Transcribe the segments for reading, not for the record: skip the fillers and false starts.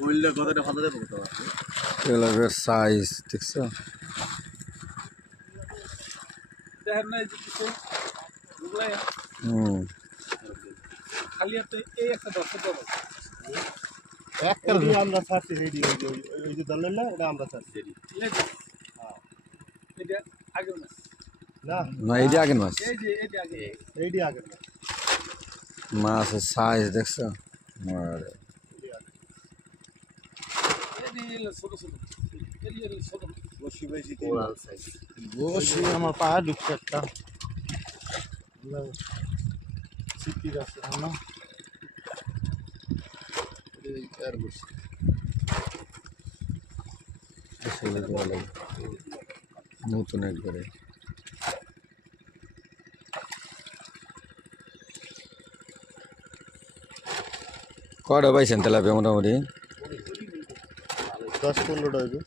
কইলে কতটা ভালো দেবো তো এগুলো সাইজ দেখছো দেখেন না এই যে কিছু বুঝলাই খালি হাতে এই একটা দশ টাকা একটা আমরা ছাড়ছি রেডি ওই যে দলের না এটা আমরা ছাড়ছি রেডি এটা আগের মাস না না এইটা আগের মাছ এই যে এটা আগে এইডি আগে না মাছের সাইজ দেখছো আরে এটা ছোট ছোট এটা ছোট বসি বেশি কোরাল সাইজ বসি আমার পা ঢুকছে একটা সিটি আছে না এই আর বসি নতুন একবারে কটা পাইছেন তেলাপিয়া মোটামুটি 10-15টা হইবে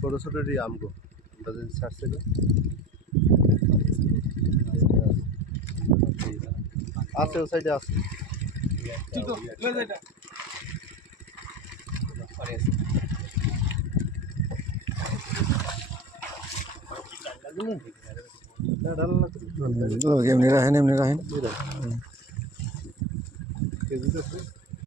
ছোট ছোট আমগো আমরা যদি ছাড়ছিল আছে ও সাইডে আছে ঠিক তো লয়ে যাইটা না ডাল না এমনি রাখেন কেজি তো